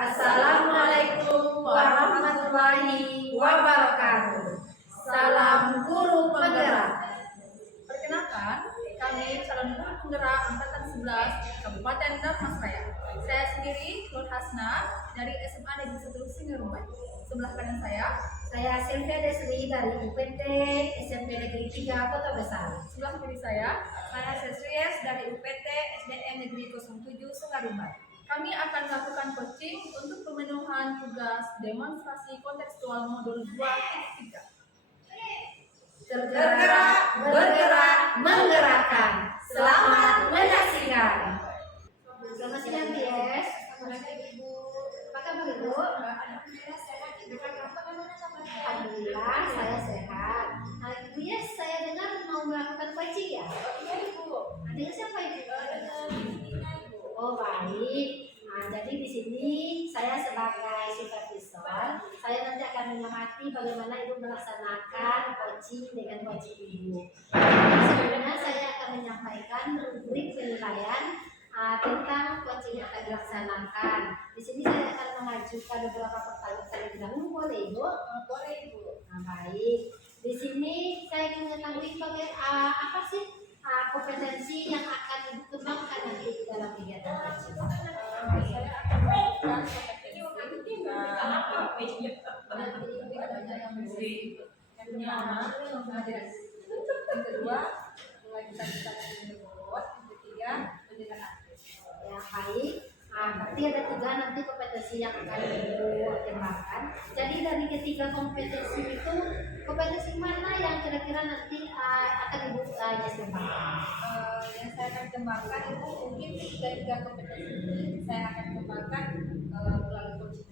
Assalamualaikum warahmatullahi wabarakatuh. Salam guru penggerak. Perkenalkan, kami calon guru penggerak angkatan 11 Kabupaten Dharmasraya. Saya sendiri Nur Hasna dari SMA Negeri 1 Singarumbai. Sebelah kanan Saya SMP Desri dari UPT SMP Negeri 3 Kota Besar. sebelah kiri saya Sesries dari UPT SDN Negeri 07 Singarumbai. Kami akan melakukan coaching untuk pemenuhan tugas demonstrasi kontekstual modul 2.3. Tergerak, bergerak, menggerakkan. Selamat menyaksikan. Selamat siang, Bies. Selamat siang, Ibu. Apa kabar, Ibu? Alhamdulillah, saya sehat. Nah, Ibu Yes, saya dengar mau melakukan coaching ya? Iya, Ibu. Dengan siapa, Ibu? Oh, baik. Nah, jadi di sini saya sebagai supervisor, saya nanti akan mengamati bagaimana Ibu melaksanakan coaching dengan coaching Ibu. Sebenarnya saya akan menyampaikan rubrik penilaian tentang coaching yang akan dilaksanakan. Di sini saya akan mengajukan beberapa pertanyaan terlebih dahulu, boleh Ibu? Boleh, Ibu. Nah, baik. Di sini saya ingin mengetahui apa sih kompetensi yang akan Ibu kembangkan nanti di dalam kegiatan coaching. Saya akan melakukan kompetensi adanya yang bersih. Yang pertama, mengajar. Yang kedua, mengajukan kita robot. Yang ketiga, pendidikan aktif. Ya, baik. Nah, berarti ada 3 nanti kompetensi yang akan Ibu kembangkan. Jadi dari ketiga kompetensi itu, kompetensi mana yang kira-kira nanti akan Ibu kembangkan? Yang saya akan kembangkan itu mungkin tiga kompetensi ini saya akan kembangkan melalui coaching.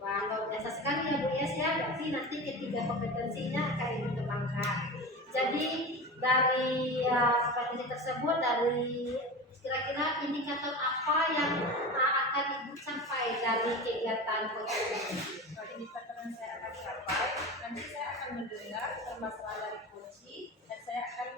Wah, luar biasa sekali ya Bu Yes ya. Berarti nanti ketiga kompetensinya akan Ibu kembangkan. Jadi dari kompetensi tersebut, dari kira-kira indikator apa yang akan Ibu capai dari kegiatan coaching ini? Indikator yang saya akan capai, nanti saya akan mendengar permasalahan dari coaching dan saya akan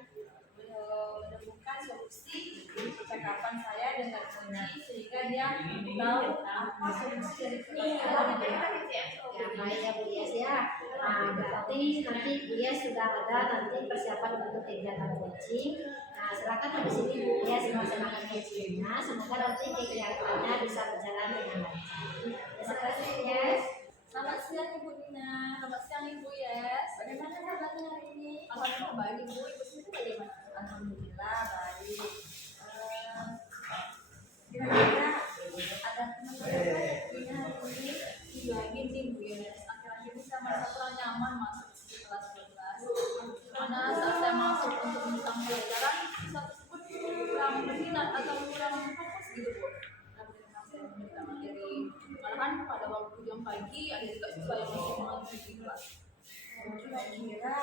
menemukan solusi percakapan saya dengan coaching sehingga dia tahu apa solusi dari permasalahan yang Ya, baik ya Bu Yes ya. Nah, berarti nanti Bu Yes sudah ada nanti persiapan untuk kegiatan coaching. Nah, silakan habis ini Bu Yes melaksanakan coachingnya. Semoga nanti kegiatannya bisa berjalan dengan lancar. Terima kasih Bu Yes. Selamat siang Ibu Nina. Selamat siang Ibu Yes. Bagaimana kabarnya hari ini? Alhamdulillah baik Ibu. Ibu sendiri bagaimana? Alhamdulillah baik. Kira-kira ada teman-teman Nina hari ini dibilangin nih Bu Yes. Akhir-akhir ini saya merasa kurang nyaman masuk di kelas 12. Karena saat saya masuk untuk menyusun pelajaran, siswa tersebut kurang berminat atau kurang fokus gitu Bu. Malahan pada waktu jam pagi ada juga siswa yang masih mengaji di kelas. Kira-kira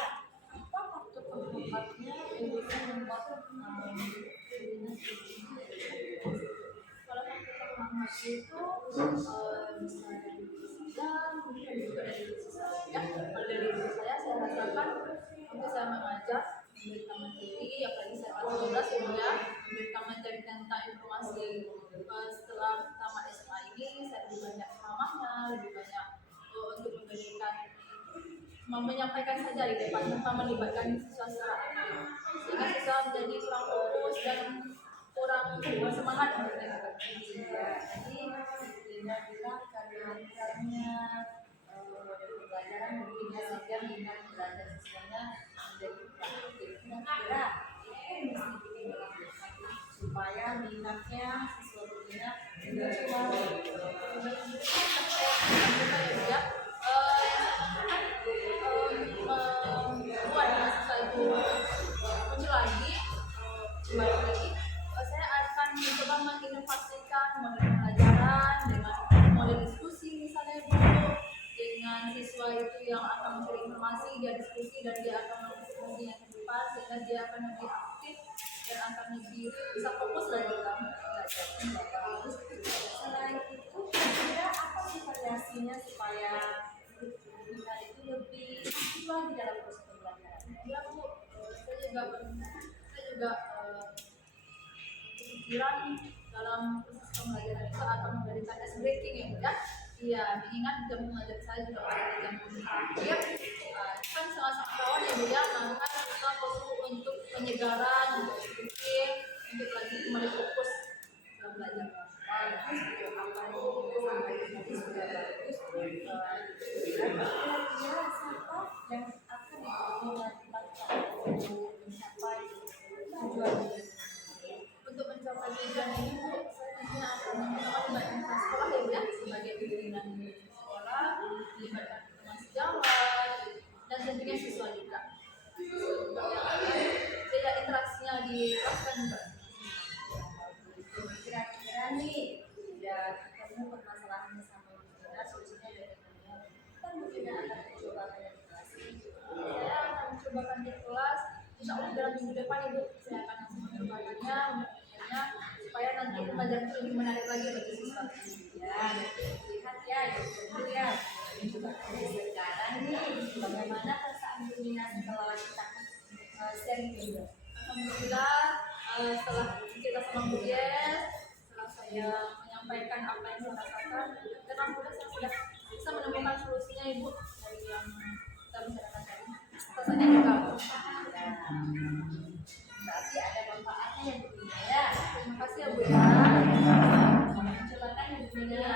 apa faktor penyebabnya yang bisa membuat kalau faktor pemahaman itu bisa dari sidang, mungkin juga dari siswa. Ya, kalau dari diri saya rasakan waktu saya mengajar memberikan materi, apalagi saya kelas 12 ya, memberikan materi tentang informasi. Setelah tamat SMA ini saya lebih banyak ceramahnya, lebih banyak untuk memberikan menyampaikan saja di depan tanpa melibatkan siswa secara aktif, sehingga siswa menjadi kurang fokus dan kurang bersemangat untuk mendengarkan. Jadi bila karya-karyanya pelajaran mungkin sehingga minat belajar siswanya menjadi aktif. Kira-kira ini mesti dilakukan supaya minatnya siswa berminat tidak cuma membuat mahasiswa itu muncul lagi, kembali lagi. Saya akan mencoba menginovasikan model pembelajaran dengan model diskusi misalnya dulu dengan siswa itu yang akan mencari informasi, dia diskusi dan dia akan mendiskusi yang tepat sehingga dia akan lebih aktif dan akan lebih bisa fokus lagi dalam belajar. Selain itu, kira apa sih variasinya supaya kita itu lebih aktif lagi dalam proses pembelajaran? Ya Bu, saya juga pikiran dalam proses pembelajaran itu akan memberikan ice breaking ya Bu ya. Iya, mengingat jam mengajar saya juga pada jam terakhir, kan sangat-sangat rawan ya Bu ya, maka kita perlu untuk penyegaran, untuk berpikir, untuk lagi kembali fokus dalam belajar. Seperti apa yang kita sampaikan tadi sudah bagus. Kira-kira siapa yang akan melibatkan untuk mencapai tujuan ini? Untuk mencapai tujuan ini, Bu, saya tentunya akan menggunakan banyak sekolah ya Bu ya, sebagai pimpinan sekolah, melibatkan teman sejawat, dan tentunya siswa juga. Tidak interaksinya diterapkan Mbak. Kira-kira nih udah ketemu permasalahannya sama kita, solusinya dari mana? Kan mungkin akan mencobakan di kelas. Saya akan mencobakan di kelas, insya Allah dalam minggu depan Ibu, saya akan langsung mencobakannya, supaya nanti pembelajaran lebih menarik lagi bagi siswa. Ya, lihat ya, dulu ya. Coba sekarang nih, bagaimana perasaan Bunina setelah kita sharing juga? Alhamdulillah, setelah cerita sama Bu Yes, setelah saya menyampaikan apa yang saya rasakan, dan alhamdulillah saya sudah bisa menemukan solusinya Ibu dari yang kita bicarakan tadi. Rasanya juga Berarti ada manfaatnya ya Bunina ya. terima kasih ya Bu ya. Mencobakan ya Bunina.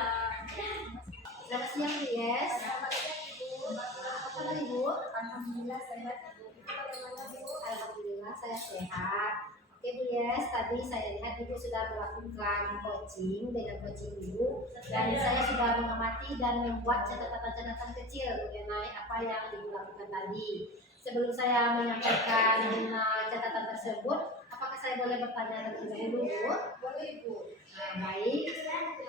Selamat siang Bu Yes. Selamat siang Ibu. Apa kabar Ibu? Alhamdulillah sehat Ibu. Bagaimana Bu? Alhamdulillah saya sehat. Oke Bu Yes, tadi saya lihat Ibu sudah melakukan coaching dengan coaching Ibu, dan saya sudah mengamati dan membuat catatan-catatan kecil mengenai apa yang Ibu lakukan tadi. Sebelum saya menyampaikan catatan tersebut, apakah saya boleh bertanya terlebih dahulu Bu? Boleh Ibu. Baik,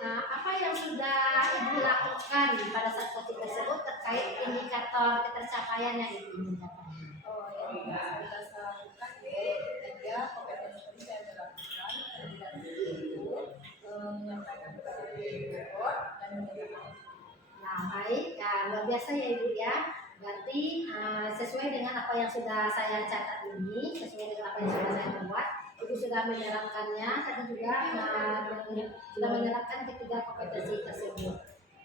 apa yang sudah Ibu lakukan pada saat coaching tersebut terkait indikator ketercapaian yang Ibu ingin capai? Oh ya, sudah saya lakukan tiga kompetensi saya berlakukan dan itu menyampaikan kepada report dan menyampaikan. Nah, baik, luar biasa ya Ibu ya. Berarti sesuai dengan apa yang sudah saya catat ini, sesuai dengan apa yang sudah saya buat, Ibu sudah menerapkannya. Tadi juga sudah menerapkan ketiga kompetensi tersebut.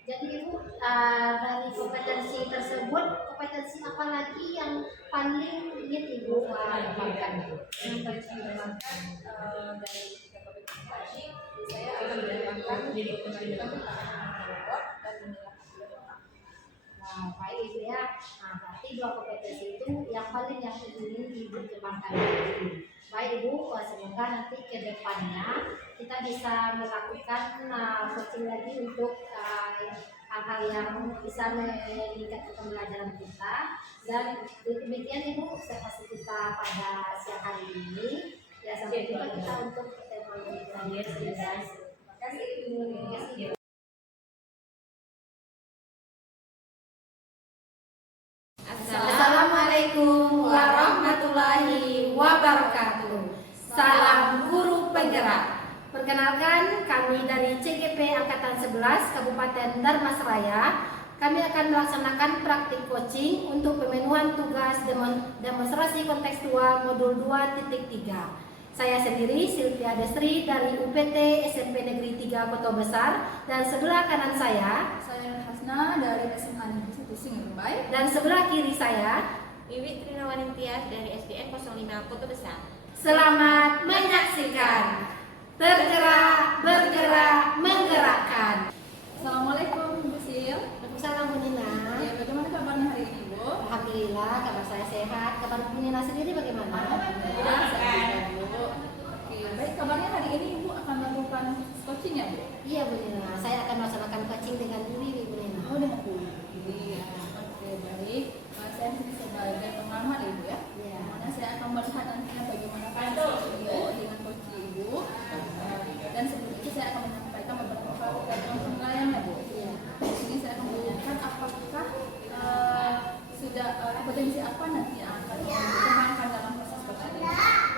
Jadi Ibu, dari kompetensi tersebut, kompetensi apa lagi yang paling ingin Ibu kembangkan? Yang tadi saya kembangkan dari tiga kompetensi tadi, saya akan menambahkan jadi kompetensi report dan menjelaskan. Nah, baik Ibu ya. Nah, berarti dua kompetensi itu yang paling yang ingin Ibu kembangkan lagi. Baik Ibu, semoga nanti ke depannya kita bisa melakukan coaching lagi untuk hal-hal yang bisa meningkatkan pembelajaran kita. Dan demikian Ibu observasi kita pada siang hari ini. Ya, sampai jumpa kita untuk pertemuan berikutnya. Terima kasih Ibu. Terima kasih Ibu. Assalamualaikum warahmatullahi wabarakatuh. Salam guru penggerak. Perkenalkan, kami dari CGP Angkatan 11 Kabupaten Dharmasraya. Kami akan melaksanakan praktik coaching untuk pemenuhan tugas demonstrasi kontekstual modul 2.3. Saya sendiri Sylvia Destri dari UPT SMP Negeri 3 Kota Besar, dan sebelah kanan saya Hasna dari SMA Negeri 1 Singapura, dan sebelah kiri saya Wiwit Trinawaning Tias dari SDN 05 Kota Besar. Selamat menyaksikan. Tergerak, bergerak, menggerakkan. Assalamualaikum Bu Sil. Waalaikumsalam Bu Nina. Ya, bagaimana kabarnya hari ini Bu? Alhamdulillah, kabar saya sehat. Kabar Bu Nina sendiri bagaimana? Alhamdulillah sehat Bu. Oke, baik, kabarnya hari ini Ibu akan melakukan coaching ya Bu? Iya Bu Nina, saya akan melaksanakan coaching dengan Bu Wiwi Bu Nina. Oh, dengan Bu. Iya. Oke, baik. Saya sendiri sebagai pengamat Ibu ya. Iya. Mana saya akan melihat nantinya bagaimana kondisi Ibu dengan coaching Ibu. Dan sebelum itu saya akan menyampaikan beberapa penilaian ya Bu. Iya. Di sini saya akan menanyakan apakah sudah kompetensi apa nanti yang akan dikembangkan dalam proses coaching ini.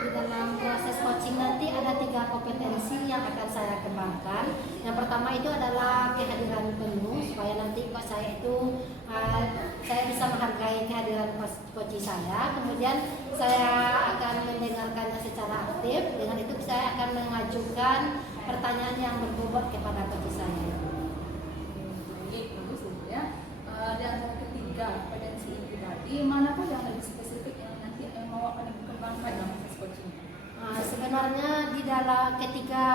Di dalam proses coaching nanti ada 3 kompetensi yang akan saya kembangkan. Yang pertama itu adalah kehadiran penuh, supaya nanti pas saya itu saya bisa menghargai kehadiran coach saya. Kemudian saya akan mendengarkannya secara aktif. Dengan itu saya akan mengajukan pertanyaan yang berbobot kepada coach saya. dalam ketiga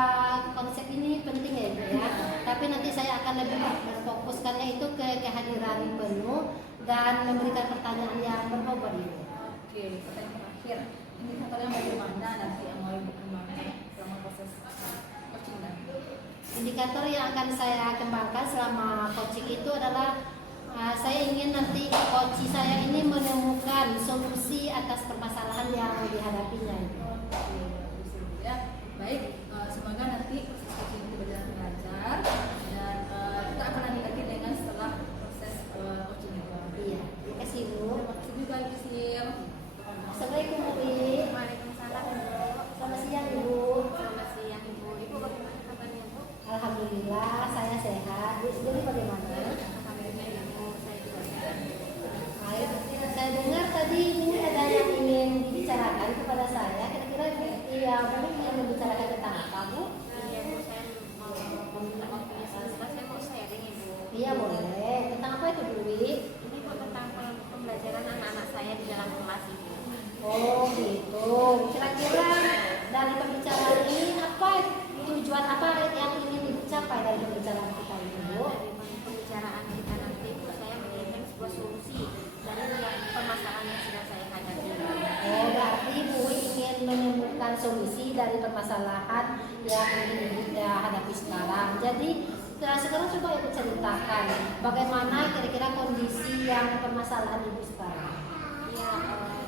konsep ini penting ya Ibu ya. Tapi nanti saya akan lebih berfokuskannya itu ke kehadiran penuh dan memberikan pertanyaan yang berbobot Ibu. Oke, pertanyaan terakhir. Indikatornya bagaimana nanti yang mau Ibu kembangkan selama proses coaching dan Indikator yang akan saya kembangkan selama coaching itu adalah saya ingin nanti coach saya ini menemukan solusi atas permasalahan yang dihadapinya. ya. Baik, semoga nanti proses coaching itu berjalan lancar dan kita akan lanjut lagi dengan setelah proses coaching itu. Iya, terima kasih Bu. Terima kasih juga Ibu Sil. Assalamualaikum Bu. Waalaikumsalam Ibu. Selamat siang Ibu. Selamat siang Ibu. Ibu bagaimana kabarnya Bu? Alhamdulillah saya sehat. Bu sendiri bagaimana? Alhamdulillah Ibu, saya juga sehat. Baik, saya dengar tadi ini ada yang ingin dibicarakan kepada saya. Kira-kira iya Bu ingin membicarakan tentang apa Bu? Iya Bu, saya mau meminta waktunya sebentar, saya mau sharing Ibu. Iya boleh. Tentang apa itu Bu? Ini Bu tentang pembelajaran anak-anak saya di dalam kelas Ibu. Oh gitu. Kira-kira dari pembicaraan ini apa tujuan apa yang ingin dicapai dari pembicaraan kita ini Bu? Dari pembicaraan kita nanti Bu, saya menginginkan sebuah solusi dari permasalahan yang sedang saya hadapi. Oh berarti Bu ingin menemukan solusi dari permasalahan yang ingin kita hadapi sekarang. Jadi sekarang coba Ibu ceritakan bagaimana kira-kira kondisi yang permasalahan Ibu sekarang. Ya,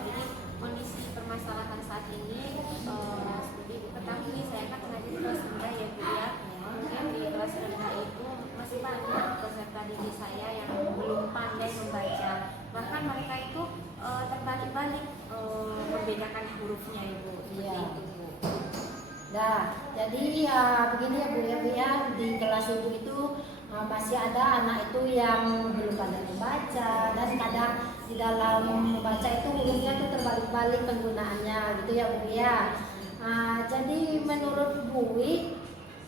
jadi kondisi permasalahan saat ini seperti Ibu ketahui, saya kan mengajar di kelas rendah ya Bu ya. Kemudian di kelas rendah itu masih banyak peserta didik saya yang belum pandai membaca. Bahkan mereka itu terbalik-balik membedakan hurufnya Ibu. Seperti Iya. itu Bu. Nah, jadi ya begini ya Bu ya, di kelas Ibu itu masih ada anak itu yang belum pandai membaca dan kadang di dalam membaca itu hurufnya itu terbalik-balik penggunaannya gitu ya Bu ya. Jadi menurut Bu,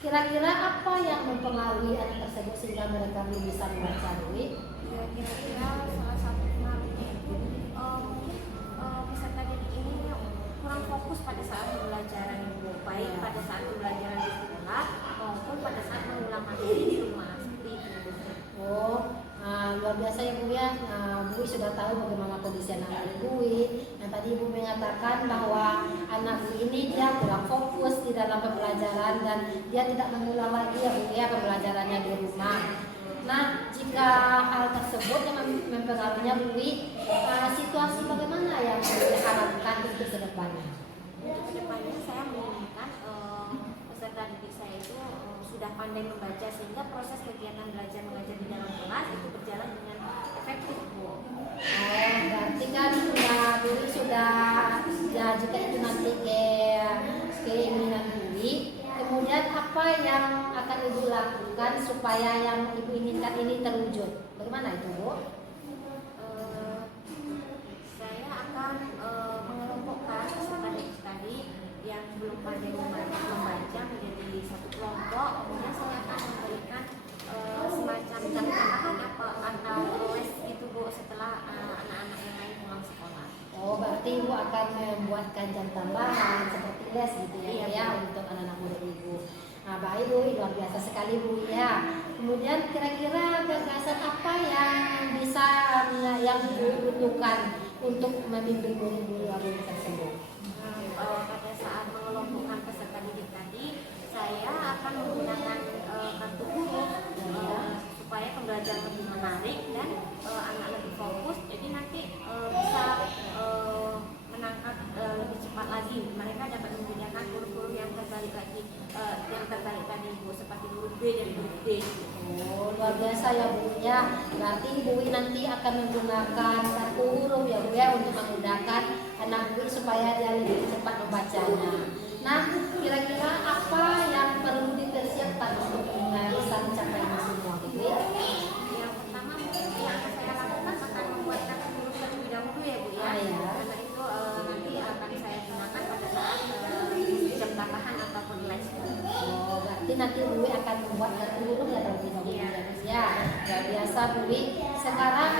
kira-kira apa yang mempengaruhi anak tersebut sehingga mereka belum bisa membaca Bu? Ya, kira-kira salah satu pengaruhnya itu mungkin peserta didik ini kurang fokus pada saat pembelajaran Ibu, baik pada saat pembelajaran di sekolah maupun pada saat mengulang materi di rumah seperti itu. Oh, luar biasa ya Bu ya. Bu sudah tahu bagaimana kondisi anak Bu. Yang tadi Ibu mengatakan bahwa anak Bu ini dia kurang fokus di dalam pembelajaran dan dia tidak mengulang lagi ya Bu ya pembelajarannya di rumah. Nah, jika hal tersebut yang mempengaruhinya Bu, situasi bagaimana yang diharapkan untuk kedepannya? Untuk kedepannya saya menginginkan peserta didik saya itu sudah pandai membaca sehingga proses kegiatan belajar mengajar di dalam kelas itu berjalan dengan efektif Bu. Oh, berarti kan Bu sudah ya jika itu nanti keinginan Bu, kemudian apa yang akan Ibu lakukan supaya yang Ibu inginkan ini terwujud? Bagaimana itu Bu? Saya akan mengelompokkan peserta didik tadi yang belum pandai membaca menjadi satu kelompok. Kemudian saya akan memberikan semacam jam tambahan atau les gitu Bu setelah anak-anak yang lain pulang sekolah. Oh, berarti Ibu akan membuatkan jam tambahan seperti les gitu ya, Iya, ya Bu. untuk anak-anak muda Ibu. Nah, baik Bu, luar biasa sekali Bu ya. Kemudian kira-kira gagasan apa yang bisa yang Ibu butuhkan untuk membimbing murid-murid tersebut? Pada saat mengelompokkan peserta didik tadi, saya akan menggunakan kartu huruf supaya pembelajaran lebih menarik dan anak lebih fokus. Jadi nanti bisa menangkap lebih cepat lagi. Mereka dapat membedakan huruf-huruf yang terbalik lagi, yang terbalik tadi Bu, seperti huruf B dan huruf D. Oh, luar biasa ya Bu ya. Berarti Bu nanti akan menggunakan kartu huruf ya Bu ya untuk memudahkan anak Bu supaya dia lebih cepat membacanya. Nah, kira-kira apa yang perlu dipersiapkan untuk bisa mencapai ini semua Bu? Yang pertama mungkin yang akan saya lakukan akan membuat kartu huruf terlebih dahulu ya Bu ya. Iya. Karena itu nanti akan saya gunakan pada saat jam tambahan ataupun les. Oh, berarti nanti Bu akan membuat kartu huruf ya terlebih dahulu Iya. ya Bu ya. Luar biasa Bu. Sekarang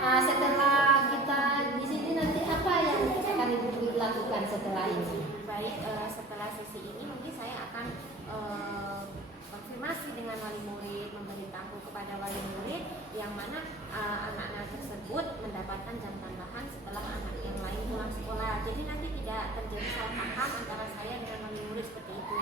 setelah kita di sini nanti apa yang akan Ibu Dwi lakukan setelah ini? Baik, setelah sesi ini mungkin saya akan konfirmasi dengan wali murid, memberitahu kepada wali murid yang mana anak-anak tersebut mendapatkan jam tambahan setelah anak yang lain pulang sekolah. Jadi nanti tidak terjadi salah paham antara saya dengan wali murid seperti itu.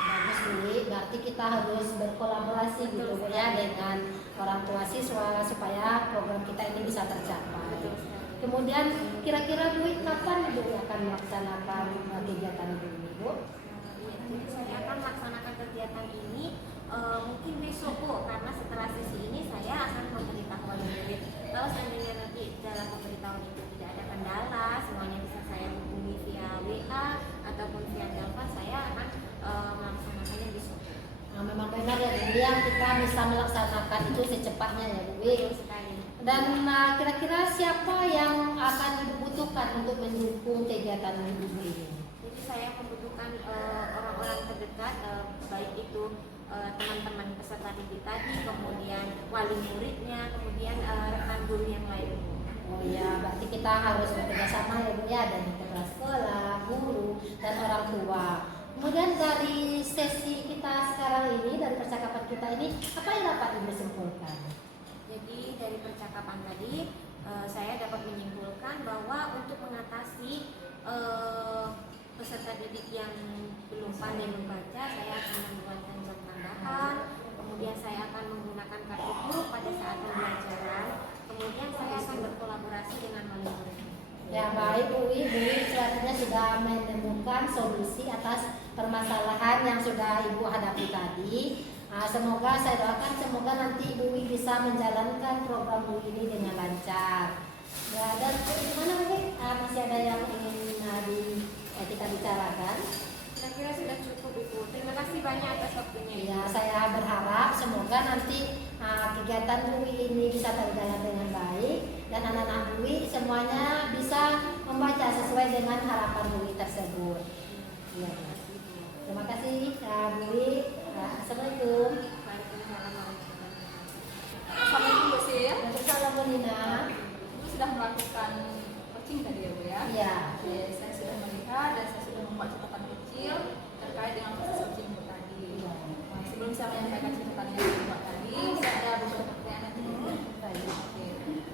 Bagus Dwi, berarti kita harus berkolaborasi gitu Bu ya dengan orang tua siswa supaya program kita ini bisa tercapai. Betul sekali. Kemudian kira-kira Dwi kapan Ibu akan melaksanakan kegiatan Ibu ini Bu? Iya, jadi saya akan melaksanakan kegiatan ini mungkin besok Bu, karena setelah sesi ini saya akan memberitahu wali murid. Kalau seandainya nanti dalam pemberitahuan itu tidak ada kendala, semuanya bisa saya hubungi via WA ataupun via telepon, saya akan melaksanakannya besok. Nah, memang benar ya Bu yang kita bisa melaksanakan itu secepatnya ya Bu. Betul sekali. Dan kira-kira siapa yang akan Ibu butuhkan untuk mendukung kegiatan Ibu ini? Jadi saya membutuhkan orang-orang terdekat, baik itu teman-teman peserta didik tadi, kemudian wali muridnya, kemudian rekan guru yang lain. Oh ya, berarti kita harus bekerja sama ya Bu ya, dari kepala sekolah, guru, dan orang tua. Kemudian dari sesi kita sekarang ini, dari percakapan kita ini, apa yang dapat Ibu simpulkan? Jadi dari percakapan tadi saya dapat menyimpulkan bahwa untuk mengatasi peserta didik yang belum pandai membaca, saya akan membuatkan jam tambahan, kemudian saya akan menggunakan kartu guru pada saat pembelajaran, kemudian saya akan berkolaborasi dengan wali murid. Ya baik Bu Ibu, selanjutnya sudah menemukan solusi atas permasalahan yang sudah Ibu hadapi tadi. Semoga saya doakan semoga nanti Ibu bisa menjalankan program Bu ini dengan lancar. Ya, dan gimana Bu? Masih ada yang ingin kita bicarakan? Kira-kira sudah cukup Ibu. Terima kasih banyak atas waktunya. Ya, saya berharap semoga nanti kegiatan Bu ini bisa berjalan dengan baik dan anak-anak Bu semuanya bisa membaca sesuai dengan harapan Bu tersebut. Ya. Terima kasih Bu. Assalamualaikum. Assalamualaikum Bu Sil. Waalaikumsalam Bu Nina. Ibu sudah melakukan coaching tadi ya Bu ya? Iya. Oke, saya sudah melihat dan saya sudah membuat catatan kecil terkait dengan proses coaching Bu tadi. Nah, sebelum saya menyampaikan catatannya yang dibuat tadi, saya ada beberapa pertanyaan yang ingin Oke.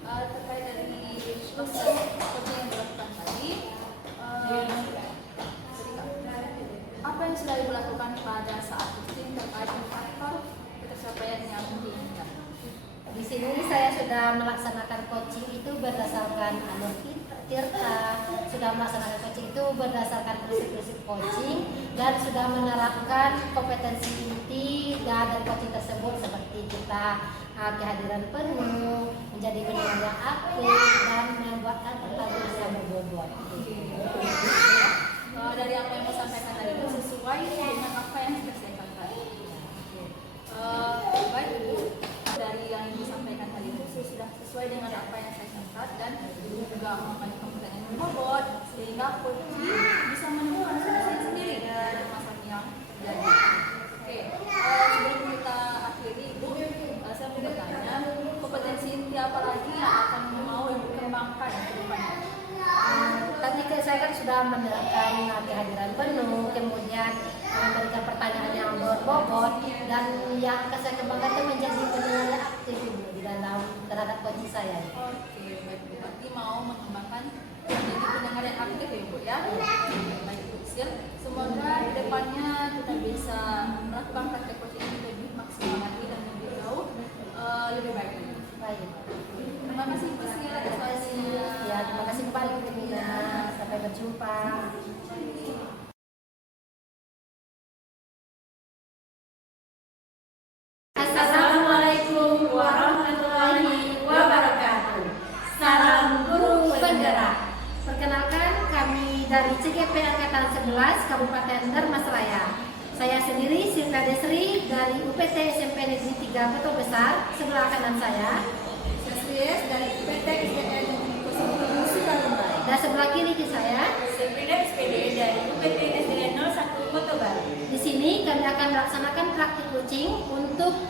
Terkait dari proses coaching yang dilakukan tadi, apa yang sudah Ibu lakukan pada saat coaching terkait dengan faktor ketercapaian yang diinginkan? Di sini saya sudah melaksanakan coaching itu berdasarkan Alur Tirta, sudah melaksanakan coaching itu berdasarkan prinsip-prinsip coaching dan sudah menerapkan kompetensi inti dari coaching tersebut seperti kita kehadiran penuh, menjadi pendengar yang aktif dan membuatkan pertanyaan yang berbobot. Dari apa yang saya sampaikan tadi itu sesuai dengan apa yang sudah saya sampaikan. Baik Ibu, dari yang Ibu sampaikan tadi itu sudah sesuai dengan apa yang saya catat dan Ibu juga melakukan pertanyaan yang berbobot sehingga coaching bisa menemukan solusi sendiri dari masalah yang terjadi. Oke, sebelum kita akhiri Ibu, saya mau bertanya kompetensi inti apa lagi yang akan mau Ibu kembangkan ke depannya? Tadi saya kan sudah menerapkan kehadiran penuh, kemudian memberikan pertanyaan yang berbobot dan yang akan saya kembangkan itu menjadi pendengar yang aktif Ibu di dalam terhadap coaching saya. Oke, baik Bu. Berarti mau mengembangkan menjadi pendengar yang aktif ya Bu ya? Baik Bu Sil. Semoga ke depannya kita bisa melakukan praktek coaching ini lebih maksimal lagi dan lebih jauh, lebih baik lagi. Baik. Terima kasih Bu Sil atas waktunya. Ya, terima kasih kembali Bu Nina. Sampai berjumpa. Assalamualaikum warahmatullahi wabarakatuh. Salam guru penggerak. Perkenalkan kami dari CGP Angkatan 11 Kabupaten Dharmasraya. Saya sendiri Silka Desri dari UPT SMP Negeri 3 Kota Besar sebelah kanan saya. Saya dari UPT SDN Sukarumbai. Dan sebelah kiri saya. Sebrina SPD dari UPT SDN 01 Kota Baru. Di sini kami akan melaksanakan praktik coaching untuk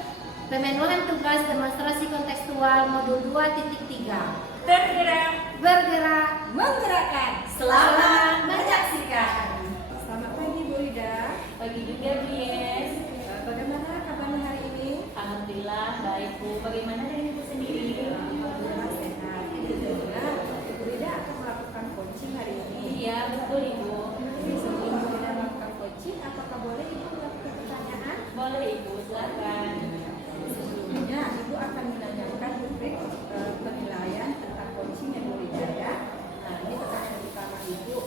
pemenuhan tugas demonstrasi kontekstual modul 2.3. tergerak, bergerak, menggerakkan. selamat menyaksikan. Selamat pagi Bu Ida. Pagi juga Bu Yes. Bagaimana kabarnya hari ini? Alhamdulillah baik Bu. Bagaimana dengan Ibu sendiri? Alhamdulillah sehat. Juga Bu Ida akan melakukan coaching hari ini. Iya betul Ibu. Sebelum Bu Ida melakukan coaching, apakah boleh Ibu melakukan pertanyaan? Boleh Ibu, silakan. Sebelumnya Ibu akan menanyakan rubrik penilaian tentang coaching yang Bu Ida ya. Nah ini pertanyaan utama Ibu.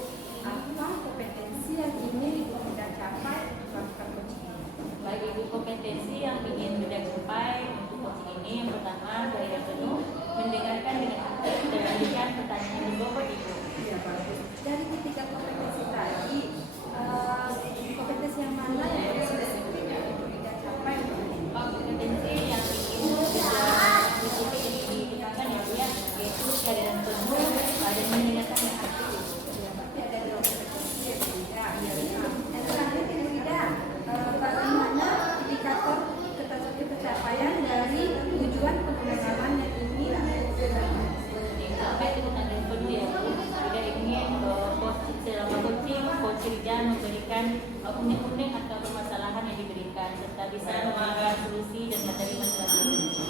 Apa kompetensi yang ingin Ibu Ida capai melakukan coaching ini? Baik Ibu, kompetensi yang ingin Bunda capai untuk coaching ini yang pertama faedah penuh, mendengarkan dengan aktif dan memberikan pertanyaan yang berbobot Ibu. Ya bagus. Dari ketiga kompetensi tadi, kompetensi yang mana yang spesifik yang Ibu Ida capai? Kompetensi yang ingin Bunda spesifik yang ingin ditingkatkan ya Bu ya, yaitu kesadaran penuh dan mendengarkan yang aktif Ibu. Ya, berarti ada dua kompetensi ya Bu Ida. Yang terakhir Ibu Ida, bagaimana indikator pencapaian dari tujuan pengembangan yang ingin Sampai dengan penuh ya Bu, tidak ingin selama coaching dan memberikan unek-unek atau permasalahan yang diberikan serta bisa mengarah solusi dan materi masalah itu.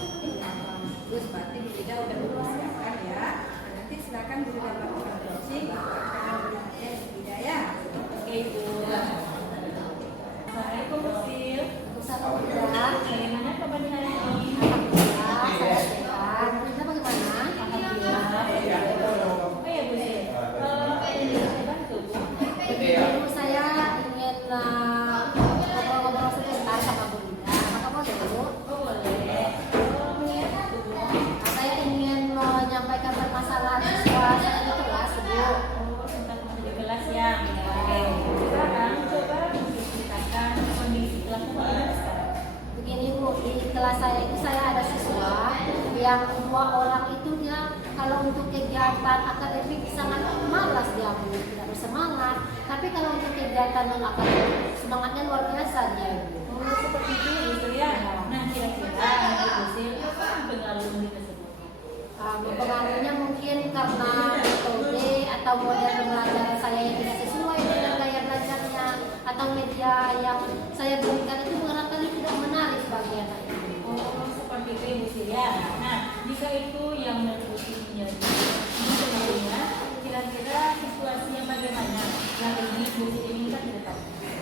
terus berarti Bu Ida udah mempersiapkan ya. Nah, nanti silakan Bu Ida melakukan coaching akan berikutnya Bu Ida ya. Oke Ibu. Assalamualaikum Bu Sil. Alhamdulillah, Bagaimana kabarnya hari ini? alhamdulillah, saya sehat. Kita bagaimana? Alhamdulillah. Oh ya Bu Sil, ada yang bisa saya bantu Bu? Ibu saya ingin ngobrol-ngobrol sebentar sama Bu Ida. Apakah boleh Bu? Oh boleh. Bu. Saya ingin menyampaikan permasalahan siswa saya di kelas Bu. Oh tentang di kelas ya. Oke. Sekarang coba diceritakan kondisi kelasnya bagaimana sekarang? Begini Bu, di kelas saya itu saya ada siswa yang 2 orang itu dia kalau untuk kegiatan akademik sangat malas dia Bu, tidak bersemangat. Tapi kalau untuk kegiatan non akademik semangatnya luar biasa dia Bu. Oh seperti itu Bu Sil ya. Nah kira-kira Bu Sil apa yang pengaruh tersebut? Mempengaruhinya mungkin karena metode atau model pembelajaran saya yang tidak sesuai dengan gaya belajarnya atau media yang saya berikan itu barangkali tidak menarik bagi anak ini. Oh seperti itu Bu Sil ya. Nah jika itu yang menjadi sebenarnya kira-kira situasinya bagaimana yang ingin Bu Sil inginkan ke depan?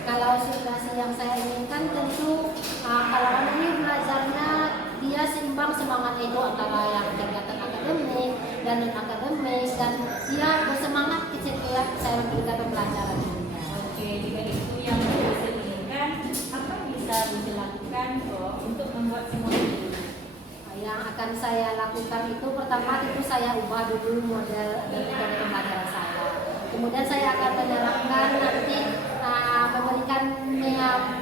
Kalau situasi yang saya inginkan tentu kalau anak ini belajarnya dia seimbang semangatnya itu antara yang kegiatan akademik dan non akademik dan dia bersemangat ketika saya memberikan pembelajaran ini. Oke, jika itu yang Bu Sil inginkan, apa yang bisa Bu Sil lakukan untuk membuat semua itu? Yang akan saya lakukan itu pertama itu saya ubah dulu model dan metode pembelajaran saya. Kemudian saya akan menerapkan nanti memberikan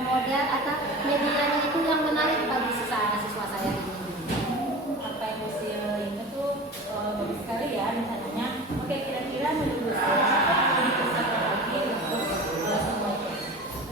model atau medianya itu yang menarik bagi siswa saya ini. Apa yang Bu Sil ingat tuh bagus sekali ya rencananya. Oke, kira-kira menurut Bu Sil apa yang dipersiapkan lagi untuk semuanya?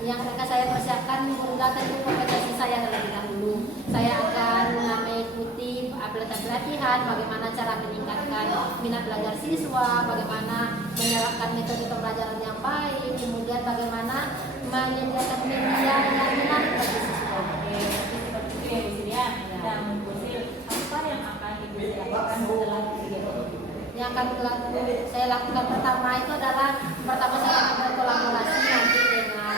Yang akan saya persiapkan menggunakan itu kompetensi saya terlebih dahulu. Saya akan mengikuti pelatihan bagaimana cara meningkatkan minat belajar siswa, bagaimana menerapkan metode pembelajaran yang baik, kemudian bagaimana menyediakan media yang menarik bagi siswa. Oke, seperti itu ya Bu Sil ya. Dan Bu Sil, apa yang akan Ibu Sil lakukan setelah kegiatan itu? Yang akan saya lakukan pertama itu adalah pertama saya akan berkolaborasi nanti dengan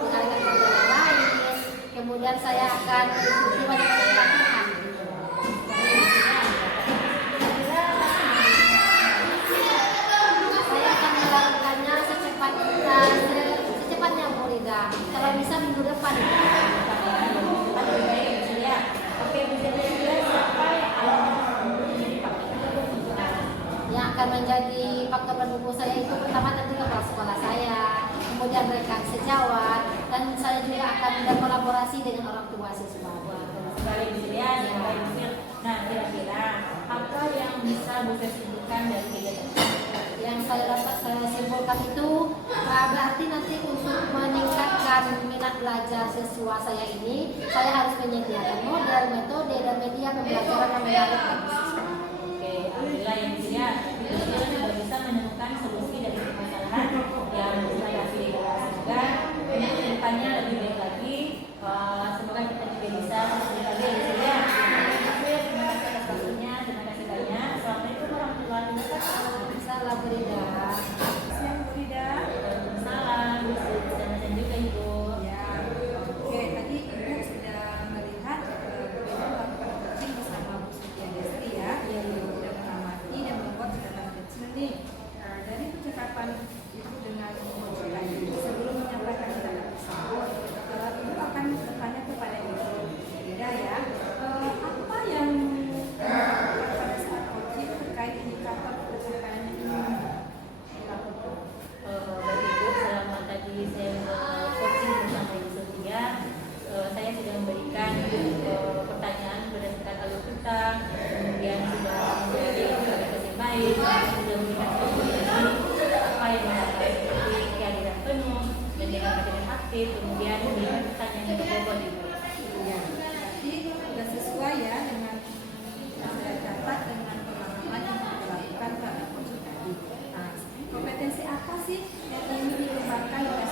rekan-rekan yang lain. Kemudian saya akan ikuti banyak pelatihan. Saya akan melakukannya secepatnya Bu Rida. Kalau bisa minggu depan. Lebih baik Bu Sil ya. Oke, Bu Sil kira siapa yang akan menjadi faktor pendukung? Yang akan menjadi faktor pendukung saya itu pertama tentu kepala sekolah saya, kemudian rekan sejawat, dan saya juga akan berkolaborasi dengan orang tua siswa. Sekali Bu Sil ya, sekali Bu Sil. Nah, kira-kira apa yang bisa Bu Sil simpulkan dari kegiatan ini? Yang saya simpulkan itu berarti nanti untuk meningkatkan minat belajar siswa saya ini, saya harus menyediakan model, metode, dan media pembelajaran yang menarik bagi siswa. Oke, aktif, kemudian memberikan pertanyaan yang berbobot Ibu. Ya, berarti sudah sesuai ya dengan yang saya catat dengan pemahaman yang dilakukan pada coaching tadi. Nah, kompetensi apa sih yang ingin dikembangkan oleh